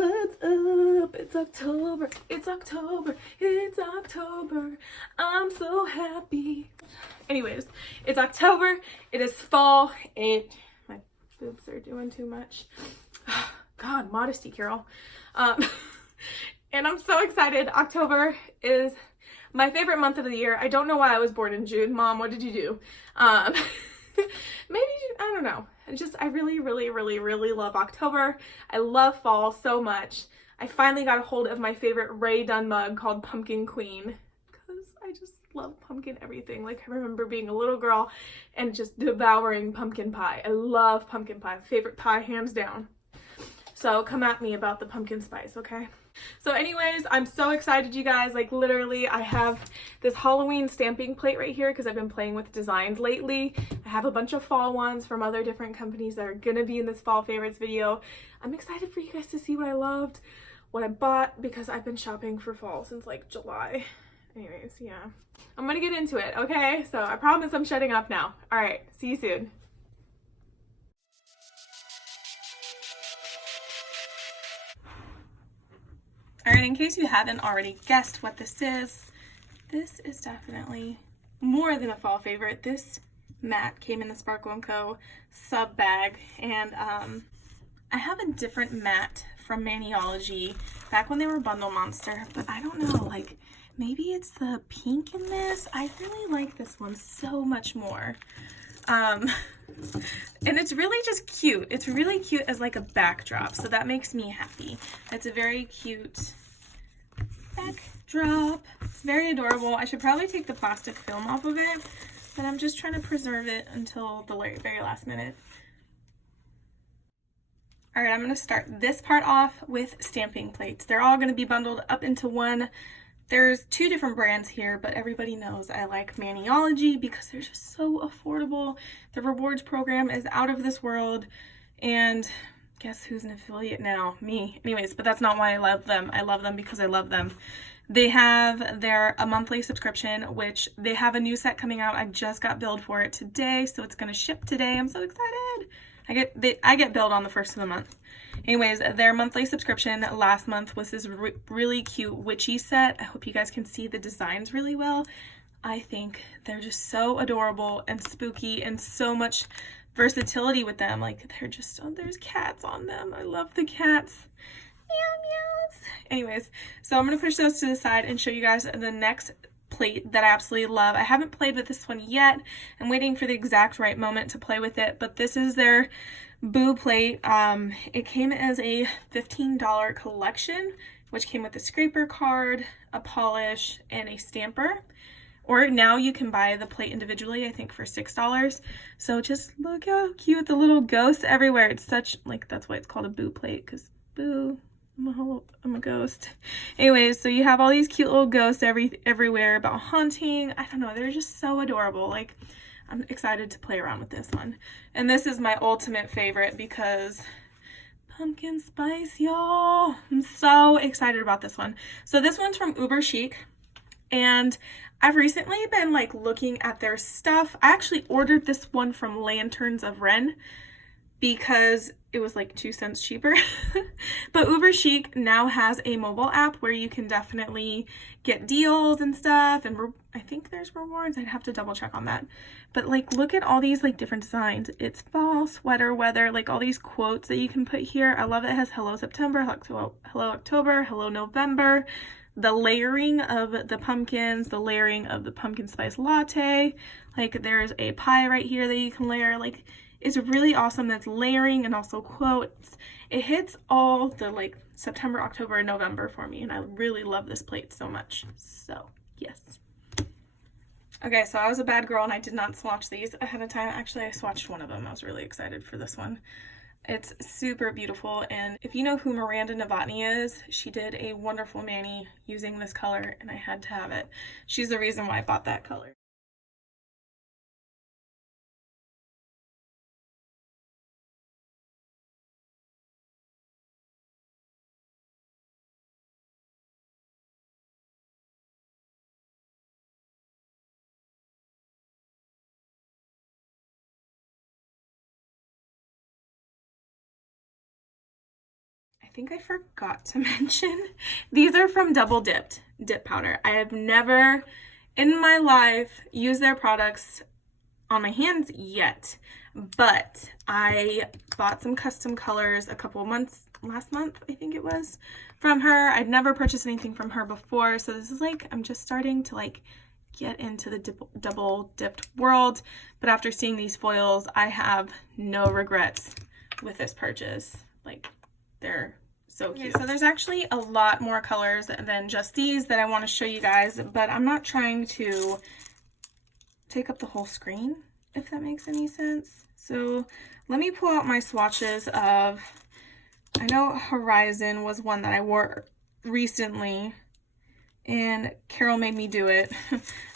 What's up? It's October. It's October. It's October. I'm so happy. Anyways, it's October. It is fall. My boobs are doing too much. God, modesty, Carole. And I'm so excited. October is my favorite month of the year. I don't know why I was born in June. Mom, what did you do? Maybe, I don't know. I really, really, really, really love October. I love fall so much. I finally got a hold of my favorite Rae Dunn mug called Pumpkin Queen because I just love pumpkin everything. Like, I remember being a little girl and just devouring pumpkin pie. I love pumpkin pie. Favorite pie, hands down. So come at me about the pumpkin spice, okay? So anyways, I'm so excited, you guys. Like, literally, I have this Halloween stamping plate right here because I've been playing with designs lately. I have a bunch of fall ones from other different companies that are gonna be in this fall favorites video. I'm excited for you guys to see what I loved, what I bought, because I've been shopping for fall since like July. Anyways, yeah. I'm gonna get into it, okay? So I promise I'm shutting up now. All right, see you soon. Alright, in case you haven't already guessed what this is definitely more than a fall favorite. This mat came in the Sparkle & Co. sub bag, and I have a different mat from Maniology back when they were Bundle Monster, but I don't know, like, maybe it's the pink in this. I really like this one so much more. And it's really just cute. It's really cute as like a backdrop, so that makes me happy. It's a very cute backdrop. It's very adorable. I should probably take the plastic film off of it, but I'm just trying to preserve it until the very last minute. All right, I'm going to start this part off with stamping plates. They're all going to be bundled up into one. There's two different brands here, but everybody knows I like Maniology because they're just so affordable. The rewards program is out of this world, and guess who's an affiliate now? Me. Anyways, but that's not why I love them. I love them because I love them. They have a monthly subscription, which they have a new set coming out. I just got billed for it today, so it's going to ship today. I'm so excited. I get billed on the first of the month. Anyways, their monthly subscription last month was this really cute witchy set. I hope you guys can see the designs really well. I think they're just so adorable and spooky and so much versatility with them. Like, they're just, oh, there's cats on them. I love the cats. Meow meows. Anyways, so I'm going to push those to the side and show you guys the next plate that I absolutely love. I haven't played with this one yet. I'm waiting for the exact right moment to play with it, but this is their Boo plate. It came as a $15 collection, which came with a scraper card, a polish, and a stamper. Or now you can buy the plate individually, I think for $6. So just look how cute, the little ghosts everywhere. It's such, like, that's why it's called a Boo plate, because boo, I'm a ghost. Anyways, so you have all these cute little ghosts everywhere about haunting. I don't know, they're just so adorable. Like, I'm excited to play around with this one. And this is my ultimate favorite because pumpkin spice, y'all. I'm so excited about this one. So this one's from Chic, and I've recently been like looking at their stuff. I actually ordered this one from Lanterns of Ren because it was like 2 cents cheaper. But Chic now has a mobile app where you can definitely get deals and stuff, and I think there's rewards. I'd have to double check on that. But like, look at all these like different designs. It's fall, sweater, weather, like all these quotes that you can put here. I love it. It has hello September, hello October, hello November. The layering of the pumpkins, the layering of the pumpkin spice latte. Like, there's a pie right here that you can layer. Like, it's really awesome. That's layering and also quotes. It hits all the like September, October, and November for me, and I really love this plate so much. So yes. Okay, so I was a bad girl and I did not swatch these ahead of time. Actually, I swatched one of them. I was really excited for this one. It's super beautiful, and if you know who Miranda Novotny is, she did a wonderful mani using this color, and I had to have it. She's the reason why I bought that color. think I forgot to mention, these are from Double Dipp'd dip powder. I have never in my life used their products on my hands yet, but I bought some custom colors a couple months, last month I think it was, from her. I'd never purchased anything from her before, so this is like, I'm just starting to like get into the Double Dipp'd world, but after seeing these foils, I have no regrets with this purchase. Like, they're so cute. Okay, so there's actually a lot more colors than just these that I want to show you guys, but I'm not trying to take up the whole screen, if that makes any sense. So let me pull out my swatches of, I know Horizon was one that I wore recently, and Carole made me do it.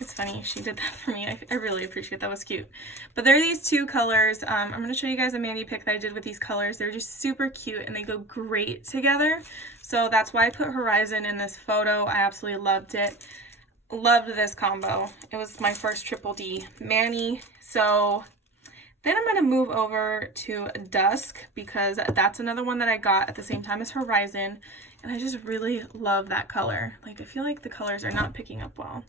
It's funny, she did that for me. I really appreciate that. Was cute. But there are these two colors. I'm going to show you guys a Mandy pick that I did with these colors. They're just super cute and they go great together. So that's why I put Horizon in this photo. I absolutely loved it. Loved this combo. It was my first Triple D Manny. So then I'm going to move over to Dusk, because that's another one that I got at the same time as Horizon. And I just really love that color. Like, I feel like the colors are not picking up well.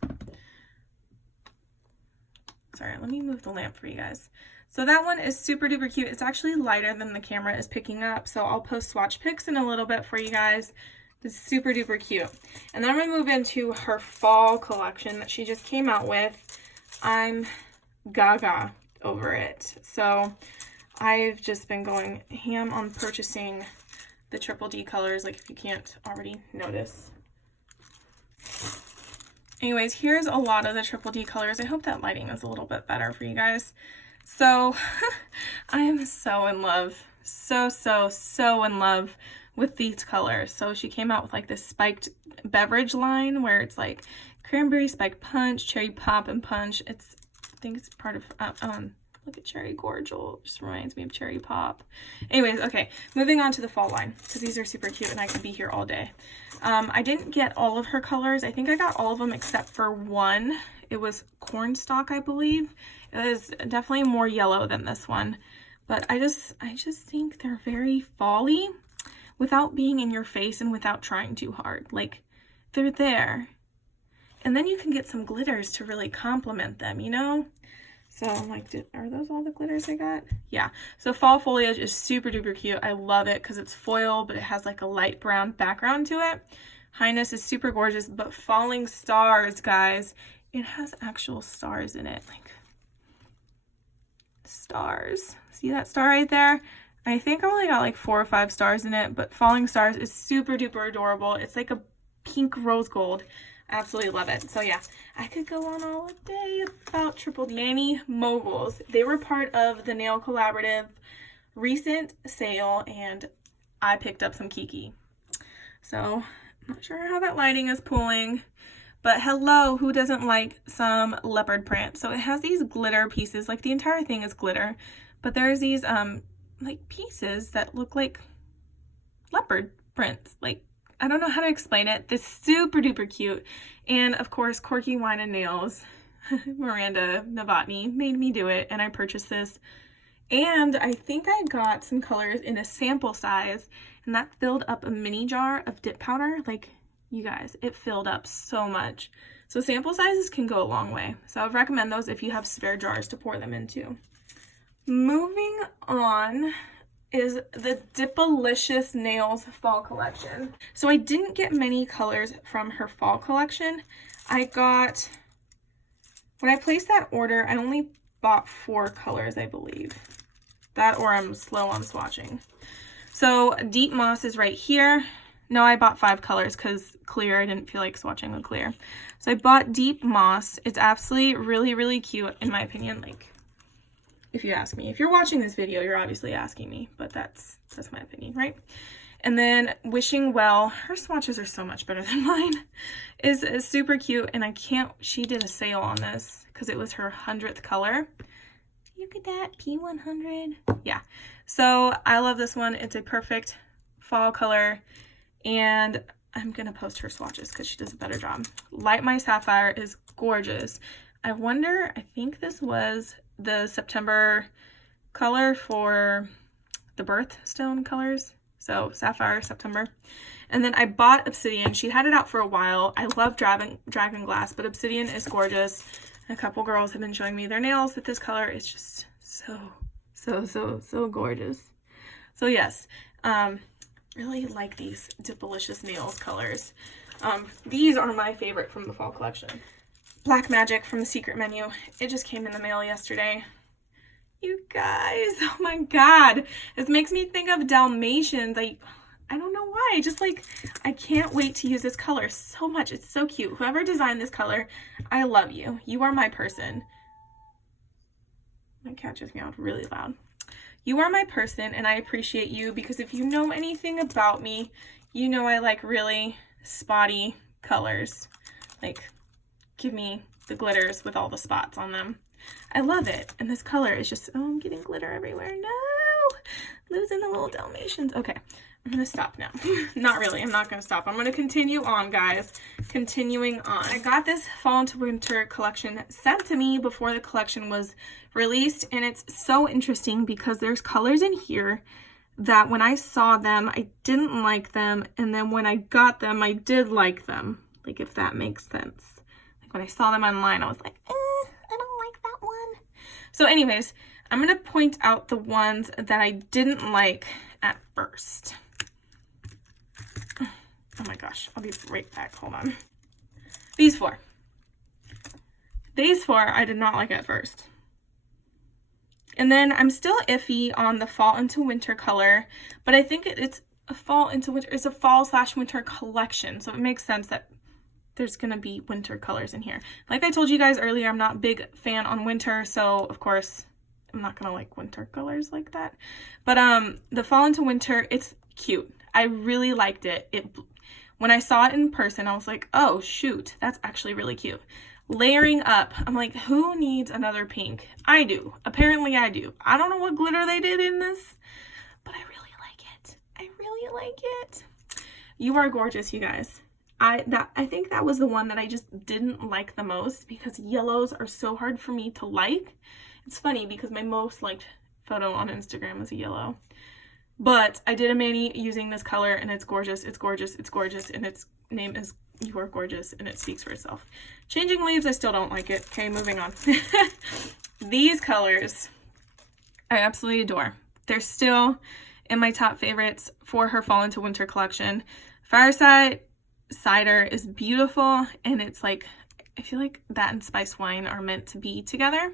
Sorry, let me move the lamp for you guys. So that one is super duper cute. It's actually lighter than the camera is picking up, so I'll post swatch pics in a little bit for you guys. It's super duper cute. And then I'm going to move into her fall collection that she just came out with. I'm gaga over it. So I've just been going ham on purchasing the Triple D colors, like if you can't already notice. Anyways, here's a lot of the Triple D colors. I hope that lighting is a little bit better for you guys. So I am so in love, so in love with these colors. So she came out with like this spiked beverage line where it's like cranberry, spiked punch, cherry pop, and punch. I think it's part of look at Cherry Gorgel. Just reminds me of Cherry Pop. Anyways, okay, moving on to the fall line, because these are super cute and I could be here all day. I didn't get all of her colors. I think I got all of them except for one. It was Cornstalk, I believe. It was definitely more yellow than this one. But I just think they're very fall-y without being in your face and without trying too hard. Like, they're there. And then you can get some glitters to really complement them, you know? So I'm like, are those all the glitters I got? Yeah. So fall foliage is super duper cute. I love it because it's foil, but it has like a light brown background to it. Highness is super gorgeous, but Falling Stars, guys, it has actual stars in it. Like, stars. See that star right there? I think I only got like 4 or 5 stars in it, but Falling Stars is super duper adorable. It's like a pink rose gold. Absolutely love it. So yeah, I could go on all day about Triple D. MOGULS. They were part of the Nail Collaborative recent sale, and I picked up some Kiki. So I'm not sure how that lighting is pulling, but hello, who doesn't like some leopard print? So it has these glitter pieces, like the entire thing is glitter, but there's these like pieces that look like leopard prints. Like, I don't know how to explain it. This super duper cute. And of course, Corky Wine and Nails, Miranda Novotny made me do it, and I purchased this. And I think I got some colors in a sample size, and that filled up a mini jar of dip powder. Like, you guys, it filled up so much. So sample sizes can go a long way. So I would recommend those if you have spare jars to pour them into. Moving on is the Dipalicious Nails fall collection. So I didn't get many colors from her fall collection. When I placed that order, I only bought 4 colors, I believe. That, or I'm slow on swatching. So Deep Moss is right here. No, I bought 5 colors because clear, I didn't feel like swatching with clear. So I bought Deep Moss. It's absolutely really cute in my opinion. Like, if you ask me. If you're watching this video, you're obviously asking me, but that's my opinion, right? And then Wishing Well, her swatches are so much better than mine, is super cute, and she did a sale on this because it was her 100th color. Look at that, P100. Yeah, so I love this one. It's a perfect fall color, and I'm gonna post her swatches because she does a better job. My Sapphire is gorgeous. I think this was the September color for the birthstone colors. So Sapphire, September. And then I bought Obsidian. She had it out for a while. I love Dragon Glass, but Obsidian is gorgeous. A couple girls have been showing me their nails with this color. It's just so gorgeous. So yes, really like these Dipalicious Nails colors. These are my favorite from the fall collection. Black Magick from the Secret Menu. It just came in the mail yesterday. You guys, oh my god. This makes me think of Dalmatians. I don't know why. Just like, I can't wait to use this color so much. It's so cute. Whoever designed this color, I love you. You are my person. My cat just meowed really loud. You are my person, and I appreciate you, because if you know anything about me, you know I like really spotty colors. Like, give me the glitters with all the spots on them. I love it. And this color is just, oh, I'm getting glitter everywhere. No! Losing the little Dalmatians. Okay, I'm going to stop now. Not really. I'm not going to stop. I'm going to continue on, guys. Continuing on. I got this fall into winter collection sent to me before the collection was released. And it's so interesting because there's colors in here that when I saw them, I didn't like them. And then when I got them, I did like them. Like, if that makes sense. Like, when I saw them online, I was like, I don't like that one. So anyways, I'm going to point out the ones that I didn't like at first. Oh my gosh, I'll be right back. Hold on. These four. These four I did not like at first. And then I'm still iffy on the fall into winter color, but I think it's a fall into winter. It's a fall/winter collection, so it makes sense that there's gonna be winter colors in here. Like I told you guys earlier, I'm not a big fan on winter, so of course I'm not gonna like winter colors like that. But the fall into winter, it's cute. I really liked it. When I saw it in person, I was like, oh shoot, that's actually really cute. Layering up, I'm like, who needs another pink? I do. Apparently I do. I don't know what glitter they did in this, but I really like it. I really like it. You are gorgeous, you guys. I think that was the one that I just didn't like the most because yellows are so hard for me to like. It's funny because my most liked photo on Instagram is a yellow. But I did a mani using this color and it's gorgeous, it's gorgeous, it's gorgeous, and its name is You Are Gorgeous, and it speaks for itself. Changing Leaves, I still don't like it. Okay, moving on. These colors I absolutely adore. They're still in my top favorites for her fall into winter collection. Fireside Cider is beautiful, and it's like, I feel like that and Spice Wine are meant to be together.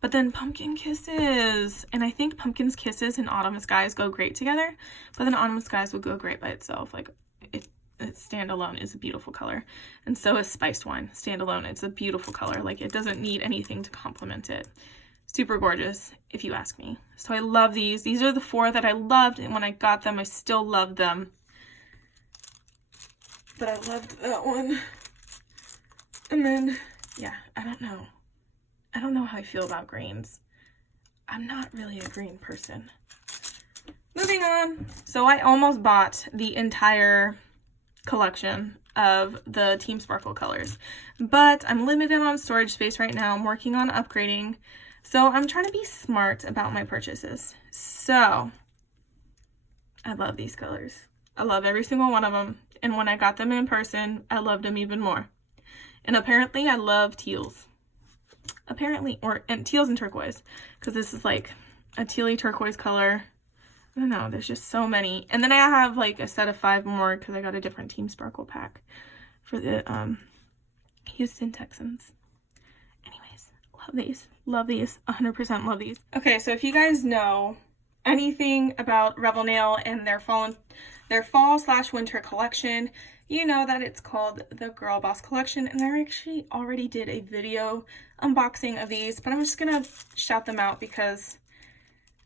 But then Pumpkin Kisses, and I think Pumpkin Kisses and Autumn Skies go great together, but then Autumn Skies would go great by itself. Like, it standalone is a beautiful color, and so is Spiced Wine. Standalone, it's a beautiful color. Like, it doesn't need anything to complement it. Super gorgeous, if you ask me. So I love these. These are the four that I loved, and when I got them, I still loved them. But I loved that one. And then, yeah, I don't know how I feel about greens. I'm not really a green person. Moving on. So I almost bought the entire collection of the Team Sparkle colors, but I'm limited on storage space right now. I'm working on upgrading, so I'm trying to be smart about my purchases. So I love these colors. I love every single one of them, and when I got them in person, I loved them even more. And apparently I love teals. And teals and turquoise, because this is like a tealy turquoise color. I don't know, there's just so many. And then I have like a set of 5 more because I got a different Team Sparkle pack for the Houston Texans. Anyways, love these 100% love these. Okay, so if you guys know anything about Revel Nail and their fall/winter collection, you know that it's called the Girl Boss collection, and I actually already did a video unboxing of these, but I'm just gonna shout them out because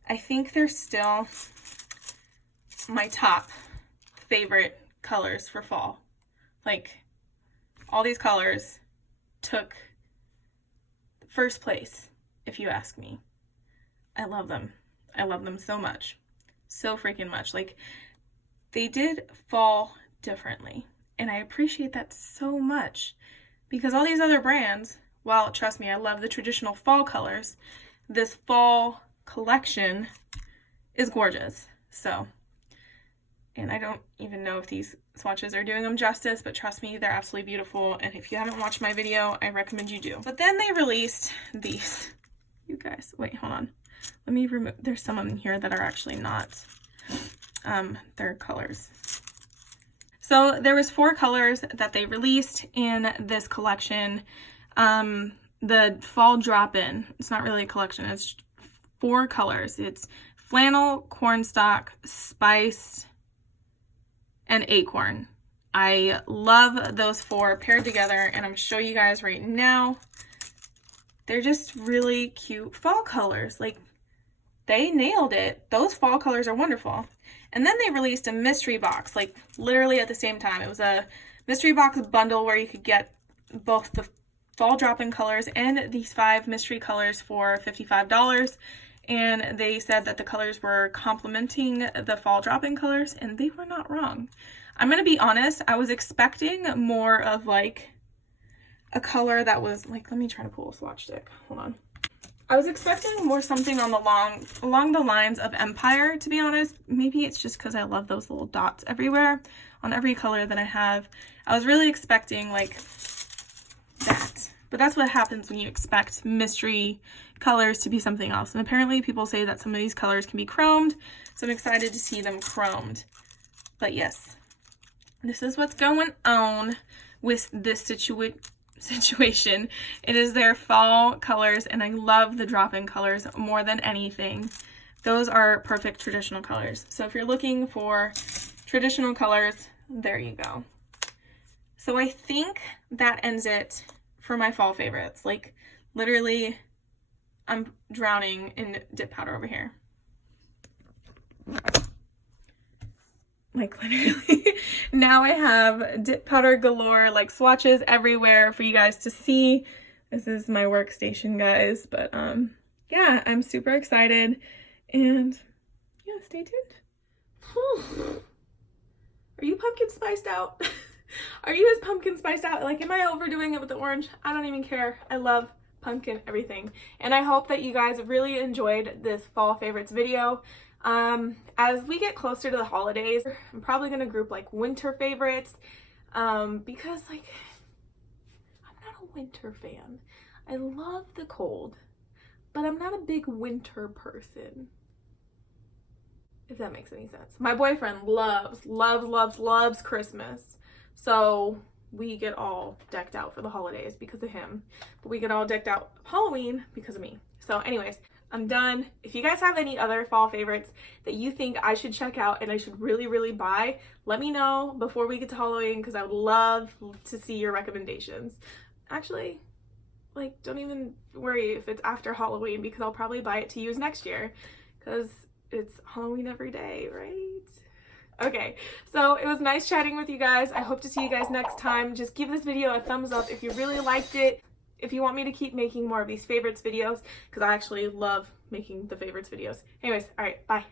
I think they're still my top favorite colors for fall. Like, all these colors took first place, if you ask me. I love them. I love them so much. So freaking much. Like, they did fall differently. And I appreciate that so much because all these other brands, well, trust me, I love the traditional fall colors. This fall collection is gorgeous. So And I don't even know if these swatches are doing them justice, but trust me, they're absolutely beautiful. And if you haven't watched my video, I recommend you do. But then they released these. You guys, wait, hold on. Let me remove, there's some in here that are actually not, they're colors. So there was 4 colors that they released in this collection. The fall drop-in, it's not really a collection, it's 4 colors. It's flannel, cornstalk, spice, and acorn. I love those 4 paired together, and I'm going to show you guys right now. They're just really cute fall colors. Like, they nailed it. Those fall colors are wonderful. And then they released a mystery box, like literally at the same time. It was a mystery box bundle where you could get both the fall drop-in colors and these 5 mystery colors for $55. And they said that the colors were complementing the fall drop-in colors, and they were not wrong. I'm going to be honest, I was expecting more of like a color that was like, let me try to pull a swatch stick. Hold on. I was expecting more something on the along the lines of Empire, to be honest. Maybe it's just because I love those little dots everywhere on every color that I have. I was really expecting like that. But that's what happens when you expect mystery colors to be something else. And apparently people say that some of these colors can be chromed, so I'm excited to see them chromed. But yes, this is what's going on with this situation. It is their fall colors, and I love the drop-in colors more than anything. Those are perfect traditional colors. So if you're looking for traditional colors, there you go. So I think that ends it for my fall favorites. Like, literally, I'm drowning in dip powder over here. Like, literally. Now I have dip powder galore, like swatches everywhere for you guys to see. This is my workstation, guys. But yeah, I'm super excited. And yeah, stay tuned. Are you pumpkin spiced out? Are you as pumpkin spiced out? Like, am I overdoing it with the orange? I don't even care. I love pumpkin everything. And I hope that you guys really enjoyed this fall favorites video. As we get closer to the holidays, I'm probably going to group like winter favorites, because like, I'm not a winter fan. I love the cold, but I'm not a big winter person, if that makes any sense. My boyfriend loves Christmas. So we get all decked out for the holidays because of him, but we get all decked out Halloween because of me. So anyways, I'm done. If you guys have any other fall favorites that you think I should check out and I should really buy, let me know before we get to Halloween, because I would love to see your recommendations. Actually, like, don't even worry if it's after Halloween, because I'll probably buy it to use next year, because it's Halloween every day, right? Okay, so it was nice chatting with you guys. I hope to see you guys next time. Just give this video a thumbs up if you really liked it. If you want me to keep making more of these favorites videos, because I actually love making the favorites videos. Anyways, all right, bye.